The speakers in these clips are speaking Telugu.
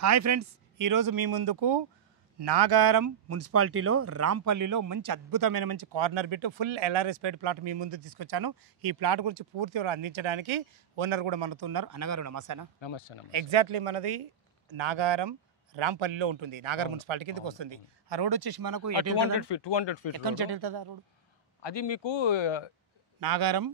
హాయ్ ఫ్రెండ్స్, ఈరోజు మీ ముందుకు నాగారం మున్సిపాలిటీలో రాంపల్లిలో మంచి అద్భుతమైన మంచి corner bit full LRS paid plot మీ ముందు తీసుకొచ్చాను. ఈ ప్లాట్ గురించి పూర్తి వివరాలు అందించడానికి ఓనర్ కూడా మనతో ఉన్నారు. అన్నగారు నమస్తే. నమస్తే. ఎగ్జాక్ట్లీ మనది నాగారం రాంపల్లిలో ఉంటుంది. నాగారం మున్సిపాలిటీ కిందకి వస్తుంది. ఆ రోడ్ వచ్చేసి మనకు 200 ఫీట్ ఎక్కడి నుంచి వెళ్తుంది ఆ రోడ్? అది మీకు నాగారం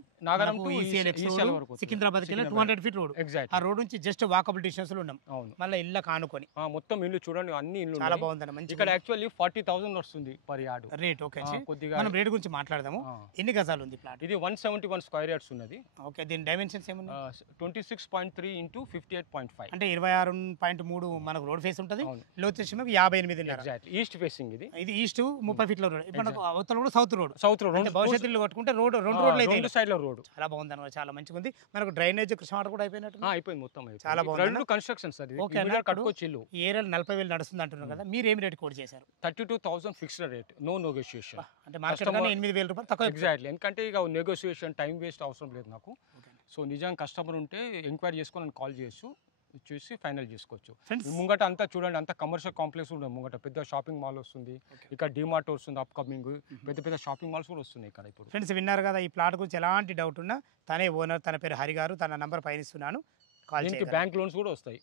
టు ఈసీఎల్ వరకు సికింద్రాబాద్ 200 ఫీట్ రోడ్. ఆ రోడ్ నుంచి జస్ట్ వాకబుల్ డిస్టెన్స్ లో ఉన్నాం. మళ్ళీ ఇళ్ళ కానుకొని మొత్తం ఇల్లు చూడండి, అన్ని ఇల్లు చాలా బాగుంది. మంచి ఇక్కడ యాక్చువల్లీ 40,000 వస్తుంది పర్ యార్డ్ రేట్. ఓకే, కొద్దిగా మనం రేట్ గురించి మాట్లాడదాము. ఎన్ని గజాలు ఉంది ప్లాట్? ఇది 171 స్క్వేర్ యార్డ్స్ ఉన్నది. ఓకే, దీని డైమెన్షన్స్ ఏమున్నాయి? 26.3 ఇంటూ 58.5 అంటే 26.3 మనకు రోడ్ ఫేస్ ఉంటుంది. లో వచ్చేసి 58. ఈస్ట్ ఫేసింగ్ ఇది ఈస్ట్ 30 ఫీట్ల రోడ్. మనకు అవతల రోడ్ సౌత్ రోడ్. భవిష్యత్తులో కట్టుకుంటే రోడ్ రెండు రోడ్లు సైడ్ లో రోడ్ చాలా బాగుంది అన్నమాట. చాలా మంచిగా ఉంది. మనకు డ్రైనేజ్ కృష్ణ కూడా అయిపోయినట్టు అయిపోయింది మొత్తం. చాలా బాగుంది. రెండు కన్స్ట్రక్షన్స్ అది. ఓకే, కట్టుకోవచ్చు. ఈ ఏరియాలో 40,000 నడుస్తుంది అంటున్నారు కదా, మీరు ఏమి రేట్ కోడ్ చేశారు? 32,000 ఫిక్స్డ్ రేట్, నో నెగోషియేషన్. అంటే మార్కెట్ గానే 8,000 రూపాయలు తక్కువ. ఎగ్జాక్ట్లీ, ఎందుకంటే ఇక నెగోషియేషన్ టైం వేస్ట్ అవసరం లేదు నాకు. సో నిజంగా కస్టమర్ ఉంటే ఎంక్వైరీ చేసుకొని నన్ను కాల్ చేయొచ్చు, చూసి ఫైనల్ చేసుకోవచ్చు. ముంగట అంతా చూడండి, అంతా కమర్షియల్ కాంప్లెక్స్ కూడా ముంగట పెద్ద షాపింగ్ మాల్ వస్తుంది. ఇక్కడ డిమార్ట్ వస్తుంది అప్కమింగ్, పెద్ద పెద్ద షాపింగ్ మాల్స్ కూడా వస్తున్నాయి ఇక్కడ ఇప్పుడు. ఫ్రెండ్స్ విన్నారు కదా, ఈ ప్లాట్ గురించి ఎలాంటి డౌట్ ఉన్నా తనే ఓనర్, తన పేరు హరి గారు, తన నంబర్ పైన ఇస్తున్నాను, కాల్ చేయండి. బ్యాంక్ లోన్స్ కూడా వస్తాయి.